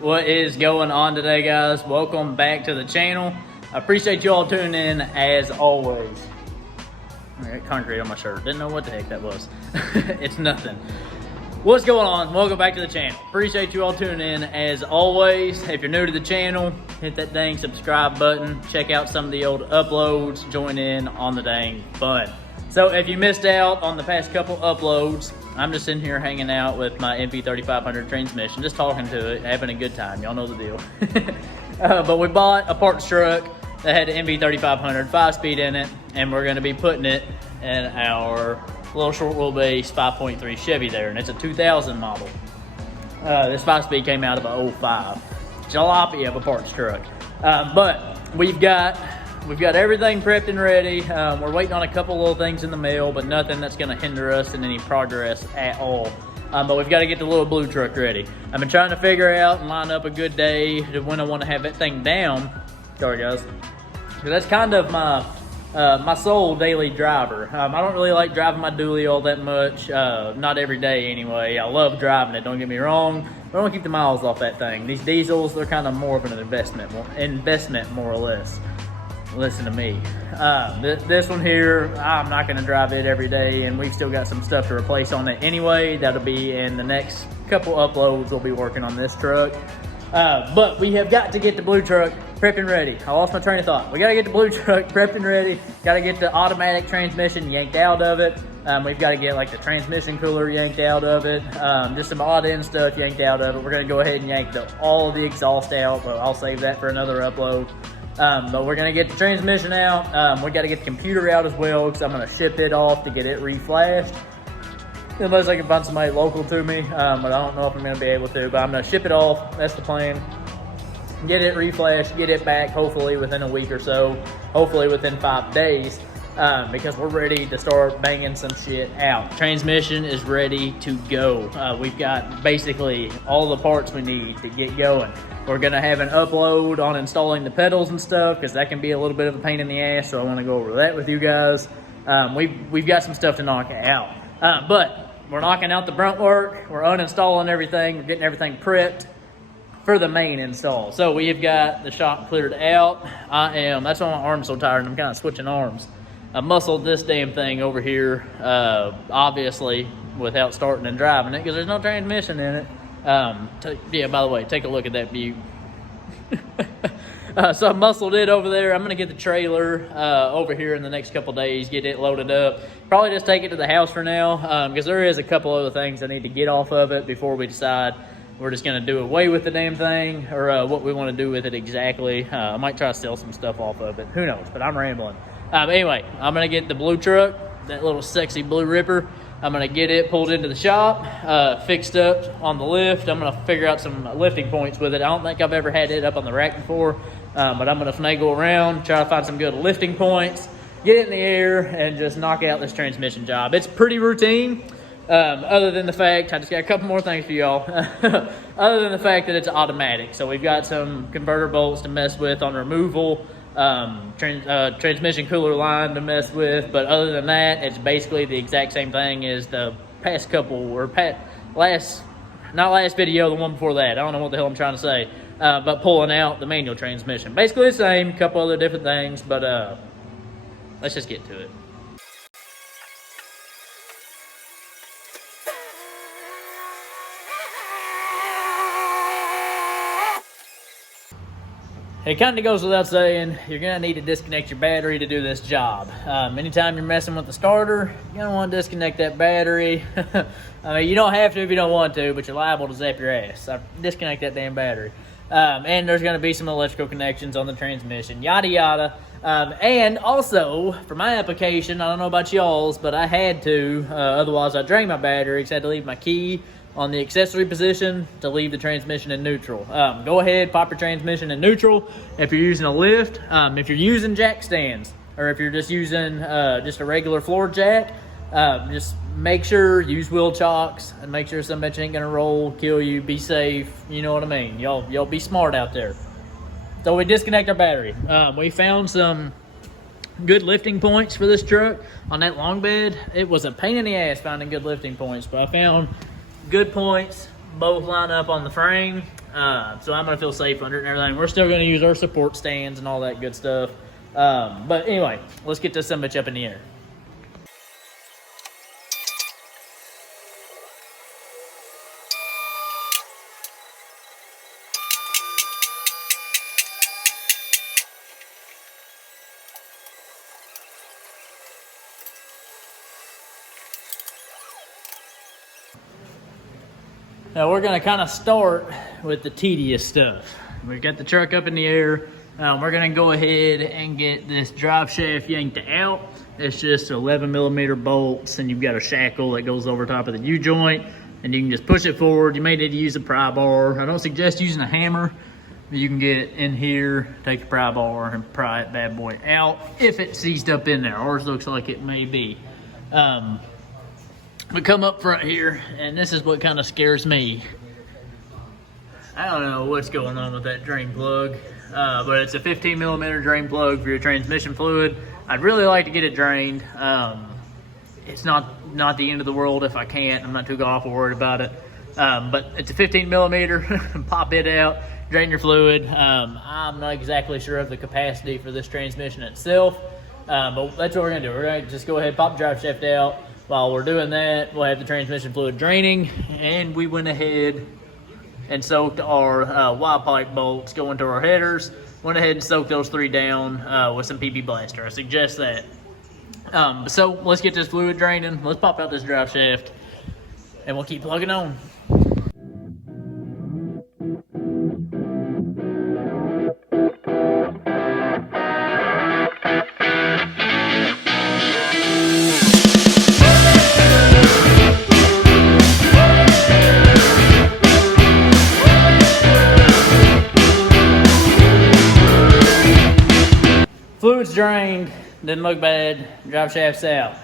What is going on today, guys? Welcome back to the channel. I appreciate you all tuning in as always. I got concrete on my shirt. Didn't know what the heck that was. It's nothing. What's going on? Welcome back to the channel. Appreciate you all tuning in as always. If you're new to the channel, hit that dang subscribe button. Check out some of the old uploads. Join in on the dang fun. So if you missed out on the past couple uploads, I'm just in here hanging out with my MV3500 transmission, just talking to it, having a good time. Y'all know the deal. But we bought a parts truck that had an MV3500 5-speed in it, and we're gonna be putting it in our little short wheelbase 5.3 Chevy there, and it's a 2000 model. This 5-speed came out of a 05 jalopy of a parts truck. But we've got everything prepped and ready. We're waiting on a couple little things in the mail, but nothing that's gonna hinder us in any progress at all. But we've got to get the little blue truck ready. I've been trying to figure out and line up a good day to when I want to have that thing down. Sorry guys. So that's kind of my sole daily driver. I don't really like driving my dually all that much, not every day anyway. I love driving it, don't get me wrong, but I want to keep the miles off that thing. These diesels, they're kind of more of an investment more or less. Listen to me. This one here, I'm not going to drive it every day, and we've still got some stuff to replace on it anyway. That'll be in the next couple uploads. We'll be working on this truck. But we have got to get the blue truck prepped and ready. I lost my train of thought. We got to get the blue truck prepped and ready. Got to get the automatic transmission yanked out of it. We've got to get like the transmission cooler yanked out of it. Just some odd end stuff yanked out of it. We're going to go ahead and yank all of the exhaust out, but I'll save that for another upload. But we're gonna get the transmission out. We gotta get the computer out as well, because I'm gonna ship it off to get it reflashed. Unless I can find somebody local to me, but I don't know if I'm gonna be able to, but I'm gonna ship it off. That's the plan. Get it reflashed, get it back hopefully within a week or so, hopefully within 5 days, because we're ready to start banging some shit out. Transmission is ready to go. We've got basically all the parts we need to get going. We're gonna have an upload on installing the pedals and stuff, because that can be a little bit of a pain in the ass, so I wanna go over that with you guys. We've got some stuff to knock out. But we're knocking out the brunt work, we're uninstalling everything, we're getting everything prepped for the main install. So we have got the shop cleared out. That's why my arm's so tired, and I'm kinda switching arms. I muscled this damn thing over here, obviously, without starting and driving it, because there's no transmission in it. Yeah, by the way, take a look at that view. So I muscled it over there. I'm gonna get the trailer over here in the next couple days, get it loaded up. Probably just take it to the house for now, because there is a couple other things I need to get off of it before we decide we're just gonna do away with the damn thing, or what we want to do with it exactly. I might try to sell some stuff off of it. Who knows? But I'm rambling. Anyway, I'm gonna get the blue truck, that little sexy blue ripper. I'm gonna get it pulled into the shop, fixed up on the lift. I'm gonna figure out some lifting points with it. I don't think I've ever had it up on the rack before, but I'm gonna finagle around, try to find some good lifting points, get it in the air, and just knock out this transmission job. It's pretty routine, other than the fact, I just got a couple more things for y'all, other than the fact that it's automatic. So we've got some converter bolts to mess with on removal, transmission cooler line to mess with, but other than that, it's basically the exact same thing as the past couple, or not last video, the one before that. I don't know what the hell I'm trying to say, but pulling out the manual transmission. Basically the same, couple other different things, but let's just get to it. It kind of goes without saying, you're going to need to disconnect your battery to do this job. Anytime you're messing with the starter, you're going to want to disconnect that battery. I mean, you don't have to if you don't want to, but you're liable to zap your ass. So disconnect that damn battery. And there's going to be some electrical connections on the transmission, yada yada. And also, for my application, I don't know about y'all's, but I had to, otherwise I drained my battery, because I had to leave my key on the accessory position to leave the transmission in neutral. Go ahead, pop your transmission in neutral if you're using a lift. If you're using jack stands, or if you're just using just a regular floor jack, just make sure, use wheel chocks, and make sure some bitch ain't gonna roll, kill you, be safe, you know what I mean. Y'all be smart out there. So we disconnect our battery. We found some good lifting points for this truck on that long bed. It was a pain in the ass finding good lifting points, but I found good points. Both line up on the frame. So I'm gonna feel safe under it and everything. We're still gonna use our support stands and all that good stuff. But anyway, let's get this summit up in the air. Now we're gonna kind of start with the tedious stuff. We've got the truck up in the air. We're gonna go ahead and get this drive shaft yanked out. It's just 11mm bolts, and you've got a shackle that goes over top of the U-joint, and you can just push it forward. You may need to use a pry bar. I don't suggest using a hammer, but you can get in here, take the pry bar, and pry it bad boy out if it's seized up in there. Ours looks like it may be. We come up front here, and this is what kind of scares me. I don't know what's going on with that drain plug, but it's a 15mm drain plug for your transmission fluid. I'd really like to get it drained. It's not the end of the world if I can't. I'm not too awful worried about it. But it's a 15mm. Pop it out, drain your fluid. I'm not exactly sure of the capacity for this transmission itself, but that's what we're gonna do. We're gonna just go ahead, pop the drive shaft out. While we're doing that, we'll have the transmission fluid draining, and we went ahead and soaked our Y pipe bolts going to our headers. Went ahead and soaked those 3 down with some PP Blaster. I suggest that. So let's get this fluid draining. Let's pop out this drive shaft, and we'll keep plugging on. Fluid's drained, didn't look bad, drive shaft's out.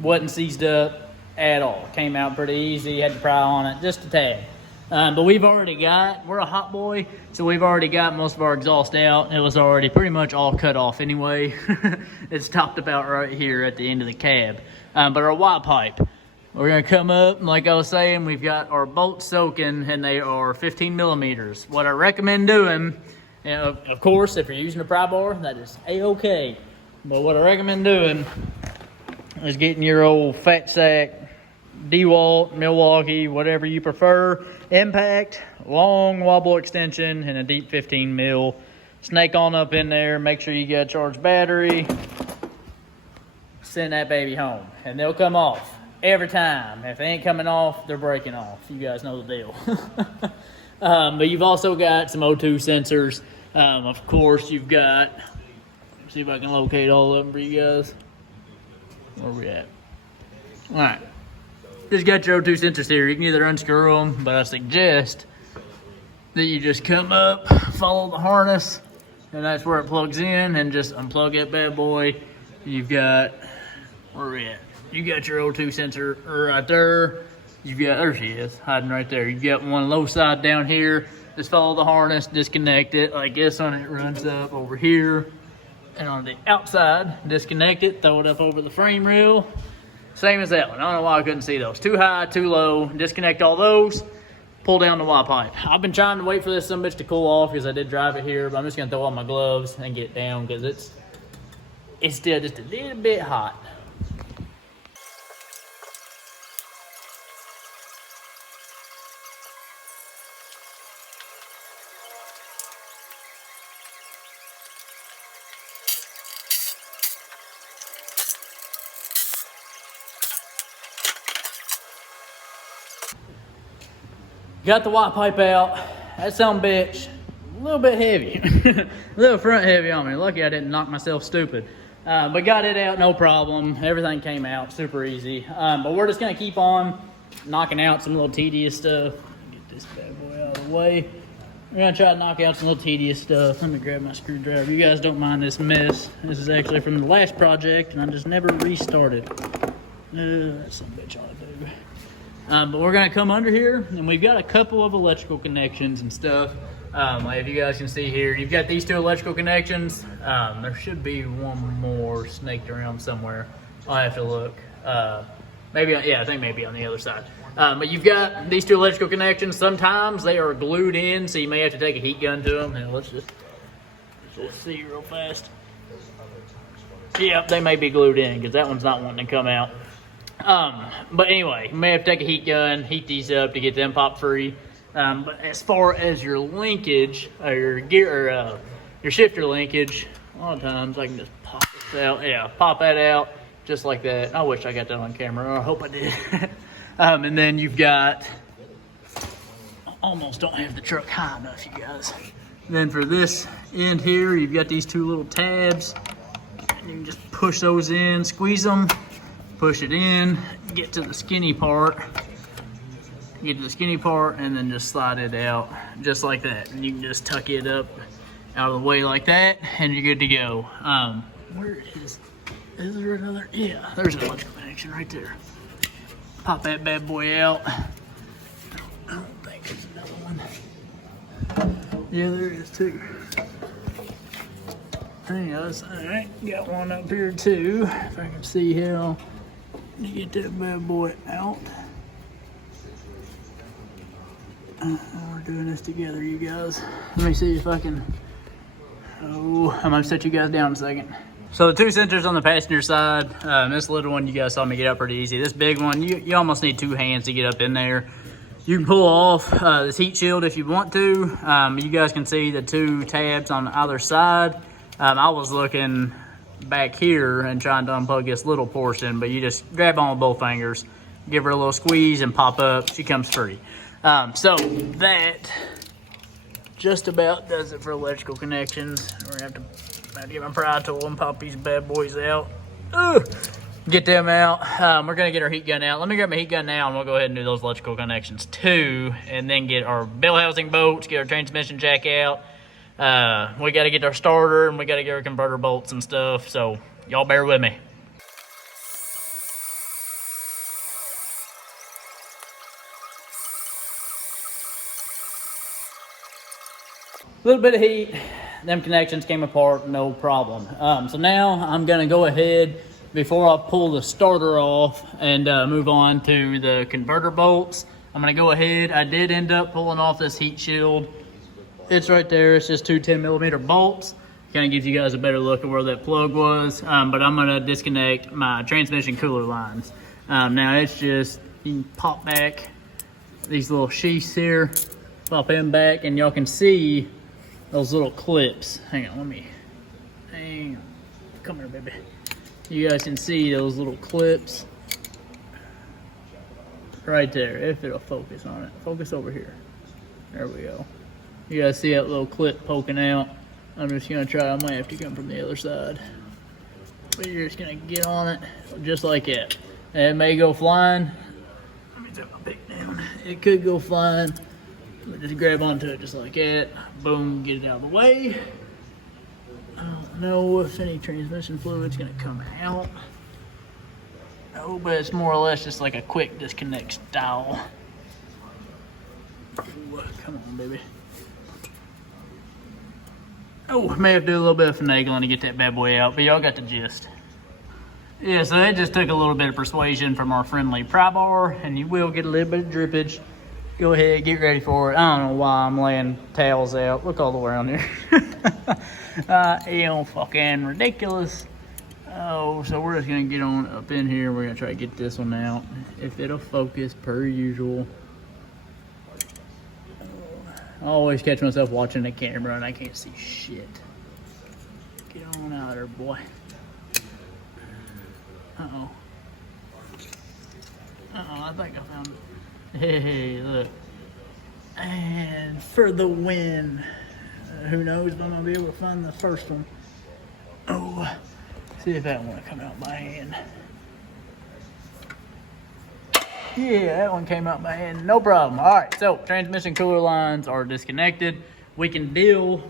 Wasn't seized up at all. Came out pretty easy, had to pry on it, just a tad. But we're a hot boy, so we've already got most of our exhaust out. It was already pretty much all cut off anyway. It's topped about right here at the end of the cab. But our Y pipe, we're gonna come up, and like I was saying, we've got our bolts soaking, and they are 15mm. What I recommend doing, and of course, if you're using a pry bar, that is a-okay. But what I recommend doing is getting your old fat sack, DeWalt, Milwaukee, whatever you prefer, impact, long wobble extension, and a deep 15mm. Snake on up in there, make sure you got a charged battery. Send that baby home, and they'll come off every time. If they ain't coming off, they're breaking off. You guys know the deal. But you've also got some O2 sensors. Of course, you've got, see if I can locate all of them for you guys. Where we at? All right. Just got your O2 sensors here. You can either unscrew them, but I suggest that you just come up, follow the harness, and that's where it plugs in, and just unplug that bad boy. You've got, where we at? You got your O2 sensor right there. You've got, there she is, hiding right there. You've got one low side down here. Just follow the harness, disconnect it like this on it, runs up over here. And on the outside, disconnect it, throw it up over the frame rail. Same as that one. I don't know why I couldn't see those. Too high, too low. Disconnect all those, pull down the Y pipe. I've been trying to wait for this sumbitch to cool off because I did drive it here, but I'm just gonna throw on my gloves and get it down because it's still just a little bit hot. Got the Y pipe out. That sumbitch, a little bit heavy. A little front heavy on me. Lucky I didn't knock myself stupid. But got it out, no problem. Everything came out super easy. But we're just gonna keep on knocking out some little tedious stuff. Get this bad boy out of the way. We're gonna try to knock out some little tedious stuff. Let me grab my screwdriver. You guys don't mind this mess. This is actually from the last project, and I just never restarted. That's some bitch ought to do. But we're gonna come under here, and we've got a couple of electrical connections and stuff. Like if you guys can see here, you've got these 2 electrical connections. There should be one more snaked around somewhere. I'll have to look. Maybe, yeah, I think maybe on the other side. But you've got these two electrical connections. Sometimes they are glued in, so you may have to take a heat gun to them. And let's just see real fast. Yep, they may be glued in because that one's not wanting to come out. But anyway, you may have to take a heat gun, heat these up to get them pop free. But as far as your linkage, or your gear, or your shifter linkage, a lot of times I can just pop this out. Yeah, pop that out just like that. I wish I got that on camera. I hope I did. And then you've got, I almost don't have the truck high enough, you guys. Then for this end here, you've got these two little tabs. You can just push those in, squeeze them, push it in, get to the skinny part, and then just slide it out just like that. And you can just tuck it up out of the way like that, and you're good to go. Where is there another? Yeah, there's an electrical connection right there. Pop that bad boy out. I don't think there's another one. Yeah, there is too. Yes, alright, got one up here too. If I can see how to get that bad boy out. We're doing this together, you guys. Let me see if I can. Oh, I'm gonna set you guys down a second. So the two sensors on the passenger side, this little one you guys saw me get up pretty easy. This big one, you almost need two hands to get up in there. You can pull off this heat shield if you want to. You guys can see the two tabs on either side. I was looking back here and trying to unplug this little portion, but you just grab on with both fingers, give her a little squeeze and pop up, she comes free. So that just about does it for electrical connections. We're gonna have to get my pry tool and pop these bad boys out. Get them out. We're gonna get our heat gun out. Let me grab my heat gun now and we'll go ahead and do those electrical connections too, and then get our bell housing bolts, get our transmission jack out. We got to get our starter and we got to get our converter bolts and stuff, so y'all bear with me. A little bit of heat, them connections came apart, no problem. So now I'm gonna go ahead, before I pull the starter off and move on to the converter bolts, I'm gonna go ahead, I did end up pulling off this heat shield. It's right there. It's just two 10mm bolts. Kind of gives you guys a better look at where that plug was. But I'm going to disconnect my transmission cooler lines. Now it's just, you can pop back these little sheaths here, pop them back, and y'all can see those little clips. Hang on. Come here, baby. You guys can see those little clips right there, if it'll focus on it. Focus over here. There we go. You guys see that little clip poking out. I'm just gonna try, I might have to come from the other side. But you're just gonna get on it, just like that. And it may go flying. Let me take my pick down. It could go flying. But just grab onto it just like that. Boom, get it out of the way. I don't know if any transmission fluid's gonna come out. No, but it's more or less just like a quick disconnect style. Ooh, come on, baby. Oh, may have to do a little bit of finagling to get that bad boy out, but y'all got the gist. Yeah, so that just took a little bit of persuasion from our friendly pry bar, and you will get a little bit of drippage. Go ahead, get ready for it. I don't know why I'm laying towels out. Look all the way around there. Fucking ridiculous. Oh, so we're just gonna get on up in here. We're gonna try to get this one out. If it'll focus per usual. I always catch myself watching the camera and I can't see shit. Get on out of there, boy. Uh-oh. I think I found it. Hey, look. And for the win. Who knows if I'm going to be able to find the first one. Oh, see if that one will come out by hand. Yeah, that one came out by hand, no problem. All right, so transmission cooler lines are disconnected. We can deal,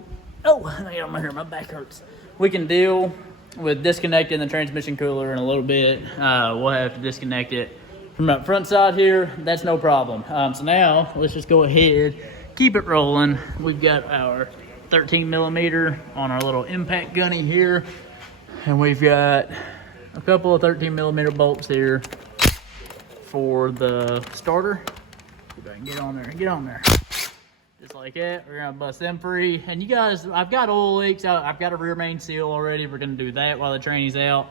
my back hurts. We can deal with disconnecting the transmission cooler in a little bit. We'll have to disconnect it from the front side here. That's no problem. So now let's just go ahead, keep it rolling. We've got our 13mm on our little impact gunny here. And we've got a couple of 13mm bolts here. for the starter. See if I can get on there. Get on there. Just like that. We're gonna bust them free. And you guys, I've got oil leaks. I've got a rear main seal already. We're gonna do that while the training's out.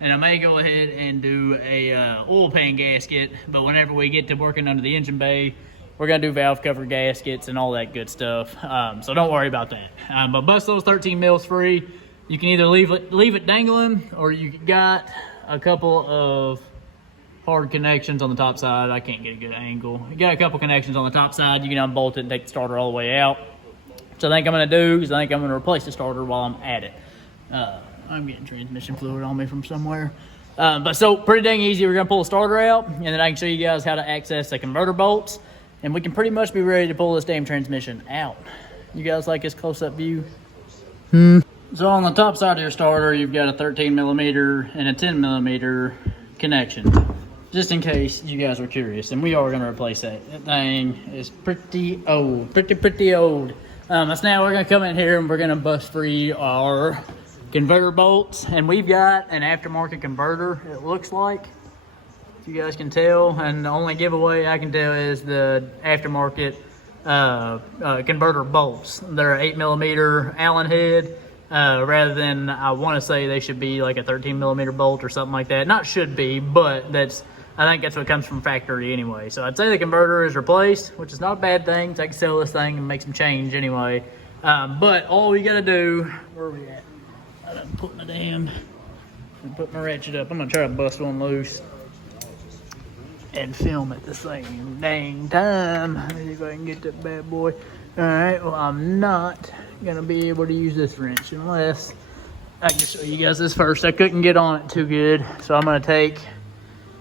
And I may go ahead and do a oil pan gasket, but whenever we get to working under the engine bay, we're gonna do valve cover gaskets and all that good stuff. So don't worry about that. But bust those 13 mils free. You can either leave it dangling, or you got a couple of hard connections on the top side. I can't get a good angle. You got a couple connections on the top side. You can unbolt it and take the starter all the way out. So I think I'm gonna do is I think I'm gonna replace the starter while I'm at it. I'm getting transmission fluid on me from somewhere. But so pretty dang easy. We're gonna pull the starter out, and then I can show you guys how to access the converter bolts, and we can pretty much be ready to pull this damn transmission out. You guys like this close-up view? So on the top side of your starter, you've got a 13 millimeter and a 10 millimeter connection, just in case you guys were curious. And we are gonna replace that. That thing is pretty old, pretty old. So now we're gonna come in here and we're gonna bust free our converter bolts, and we've got an aftermarket converter, it looks like, if you guys can tell, and the only giveaway I can tell is the aftermarket converter bolts. They're 8 millimeter Allen head, rather than, I want to say they should be like a 13 millimeter bolt or something like that. Not should be, but I think that's what comes from factory anyway. So I'd say the converter is replaced, which is not a bad thing. So I can sell this thing and make some change anyway. But all we gotta do, where are we at? I done put my ratchet up. I'm gonna try to bust one loose and film at the same dang time. Let me see if I can get that bad boy. All right, well, I'm not gonna be able to use this wrench unless I can show you guys this first. I couldn't get on it too good, so I'm gonna take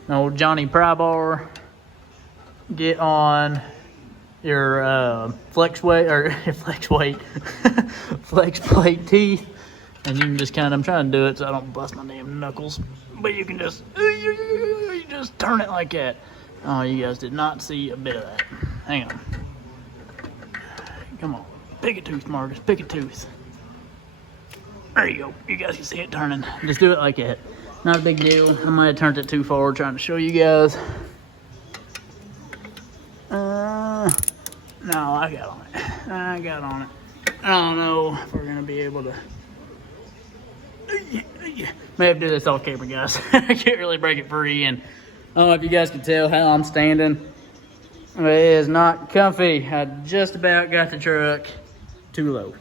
an old Johnny pry bar, get on your flex plate teeth, and you can just kind of, I'm trying to do it so I don't bust my damn knuckles, but you can just, you just turn it like that. Oh, you guys did not see a bit of that. Hang on. Come on. Pick a tooth, Marcus. Pick a tooth. There you go. You guys can see it turning. Just do it like that. Not a big deal. I might have turned it too far trying to show you guys. No, I got on it. I don't know if we're going to be able to. May have to do this off camera, guys. I can't really break it free, and I don't know if you guys can tell how I'm standing. It is not comfy. I just about got the truck too low.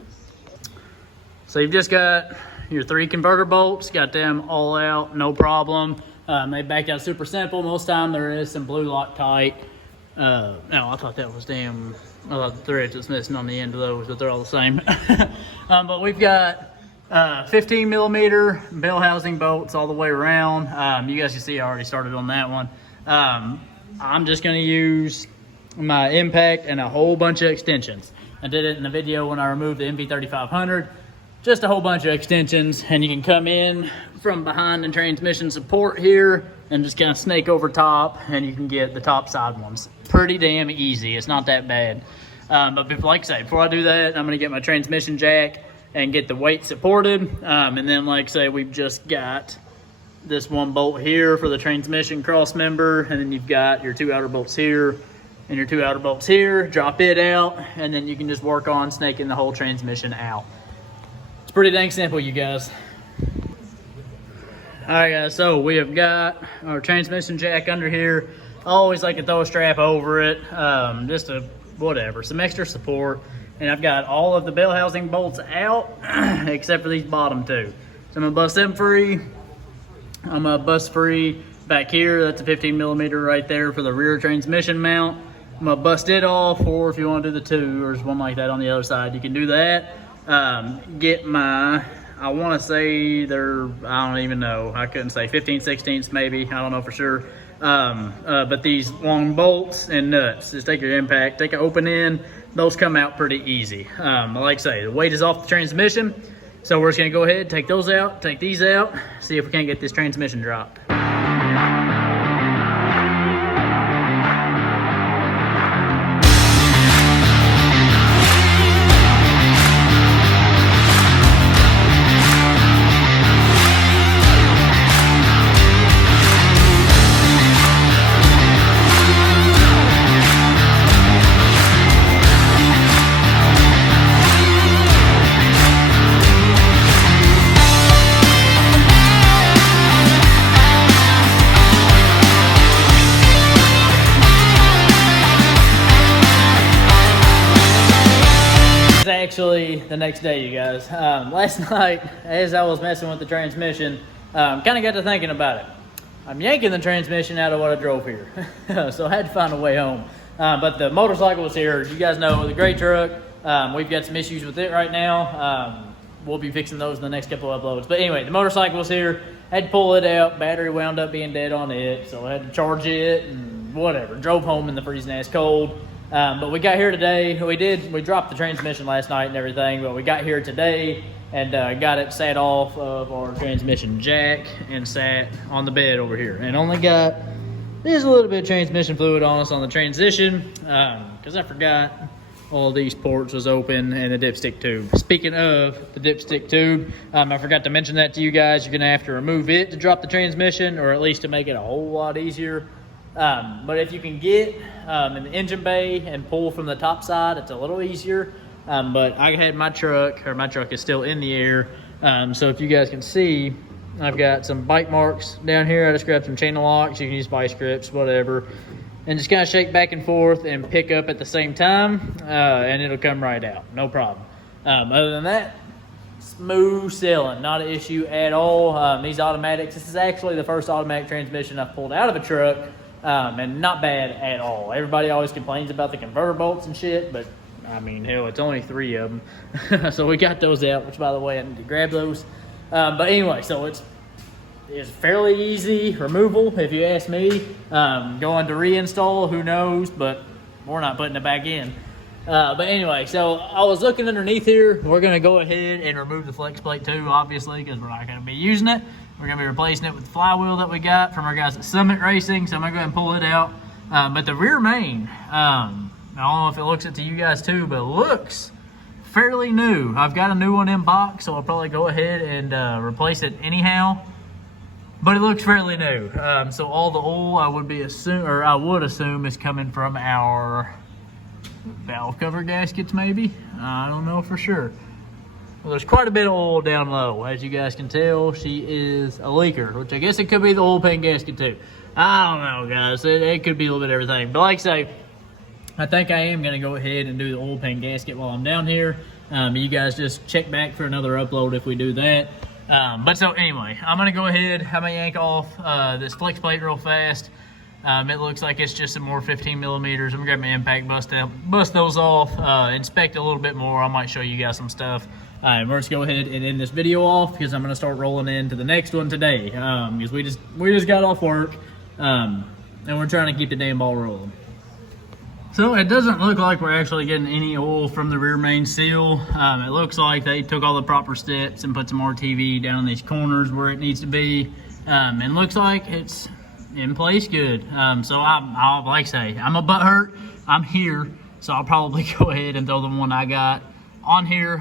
So you've just got your 3 converter bolts, got them all out, no problem. They backed out super simple. Most time there is some blue Loctite. No, I thought that was I thought the threads was missing on the end of those, but they're all the same. But we've got 15 millimeter bell housing bolts all the way around. You guys can see I already started on that one. I'm just gonna use my impact and a whole bunch of extensions. I did it in the video when I removed the MV3500. Just a whole bunch of extensions, and you can come in from behind the transmission support here and just kind of snake over top, and you can get the top side ones. Pretty damn easy. It's not that bad. But like I say, before I do that, I'm gonna get my transmission jack and get the weight supported. And then like I say, we've just got this one bolt here for the transmission cross member, and then you've got your 2 outer bolts here and your 2 outer bolts here. Drop it out, and then you can just work on snaking the whole transmission out. It's pretty dang simple, you guys. All right, guys, so we have got our transmission jack under here. I always like to throw a strap over it, just to whatever, some extra support. And I've got all of the bell housing bolts out, except for these bottom 2. So I'm gonna bust them free. I'm gonna bust free back here. That's a 15 millimeter right there for the rear transmission mount. I'm gonna bust it off, or if you wanna do the 2, or there's one like that on the other side, you can do that. Get my, I wanna say they're, I don't even know. I couldn't say 15/16 maybe, I don't know for sure. But these long bolts and nuts, just take your impact, take an open end, those come out pretty easy. Like I say, the weight is off the transmission, so we're just gonna go ahead, take those out, take these out, see if we can't get this transmission dropped. actually the next day, you guys. Last night, as I was messing with the transmission, kind of got to thinking about it. I'm yanking the transmission out of what I drove here. So I had to find a way home. But the motorcycle was here. As you guys know, the gray truck, we've got some issues with it right now. We'll be fixing those in the next couple of uploads. But anyway, the motorcycle was here. Had to pull it out. Battery wound up being dead on it. So I had to charge it and whatever. Drove home in the freezing ass cold. But we got here today. We dropped the transmission last night and everything, but we got here today and got it sat off of our transmission jack and sat on the bed over here. And only got just a little bit of transmission fluid on us on the transition because I forgot all these ports was open and the dipstick tube. Speaking of the dipstick tube, I forgot to mention that to you guys. You're going to have to remove it to drop the transmission, or at least to make it a whole lot easier. But if you can get in the engine bay and pull from the top side, it's a little easier. But I had my truck is still in the air. So if you guys can see, I've got some bite marks down here. I just grabbed some channel locks. You can use vice grips, whatever. And just kind of shake back and forth and pick up at the same time. And it'll come right out, no problem. Other than that, smooth sailing, not an issue at all. These automatics, this is actually the first automatic transmission I've pulled out of a truck. And not bad at all. Everybody always complains about the converter bolts and shit, but I mean, hell, it's only 3 of them. So we got those out, which by the way, I need to grab those. But anyway, so it's fairly easy removal, if you ask me. Going to reinstall, who knows, but we're not putting it back in. But anyway, so I was looking underneath here. We're going to go ahead and remove the flex plate too, obviously, because we're not going to be using it. We're going to be replacing it with the flywheel that we got from our guys at Summit Racing, so I'm going to go ahead and pull it out. But the rear main, I don't know if it looks it to you guys too, but it looks fairly new. I've got a new one in box, so I'll probably go ahead and replace it anyhow. But it looks fairly new. So all the oil I would assume is coming from our valve cover gaskets, maybe. I don't know for sure. Well, there's quite a bit of oil down low. As you guys can tell, she is a leaker, which I guess it could be the oil pan gasket too. I don't know, guys. It could be a little bit of everything. But like I say, I think I am going to go ahead and do the oil pan gasket while I'm down here. You guys just check back for another upload if we do that. But so anyway, I'm going to go ahead. I'm going to yank off this flex plate real fast. It looks like it's just some more 15 millimeters. I'm going to grab my impact, bust those off, inspect a little bit more. I might show you guys some stuff. We're just go ahead and end this video off because I'm going to start rolling into the next one today. Because we just got off work, and we're trying to keep the damn ball rolling. So it doesn't look like we're actually getting any oil from the rear main seal. It looks like they took all the proper steps and put some RTV down in these corners where it needs to be. And looks like it's in place good. So I'll like I say, I'm a butthurt. I'm here, so I'll probably go ahead and throw the one I got on here.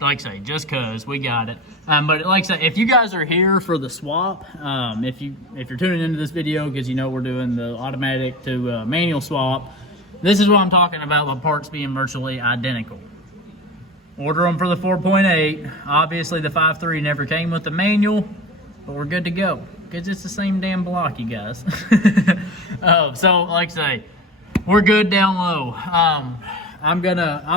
Like I say, just cause we got it. But like I say, if you guys are here for the swap, if you're tuning into this video because you know we're doing the automatic to manual swap, this is what I'm talking about, the parts being virtually identical. Order them for the 4.8. Obviously the 5.3 never came with the manual, but we're good to go because it's the same damn block, you guys. So like I say, we're good down low. I'm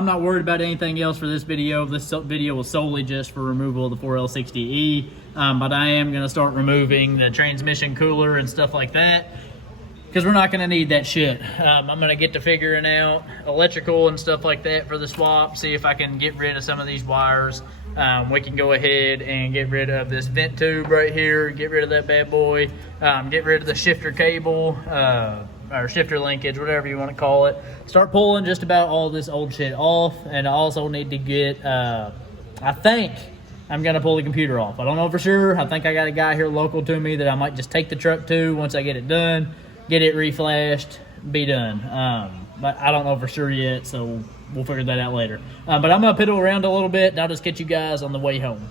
not worried about anything else for this video. This video was solely just for removal of the 4L60E, but I am gonna start removing the transmission cooler and stuff like that because we're not gonna need that shit. I'm gonna get to figuring out electrical and stuff like that for the swap, see if I can get rid of some of these wires. We can go ahead and get rid of this vent tube right here, get rid of that bad boy, get rid of the shifter cable, or shifter linkage, whatever you want to call it. Start pulling just about all this old shit off, and I also need to get, I think I'm gonna pull the computer off. I don't know for sure. I think I got a guy here local to me that I might just take the truck to once I get it done, get it reflashed, be done. But I don't know for sure yet, so we'll figure that out later. But I'm gonna piddle around a little bit, and I'll just catch you guys on the way home.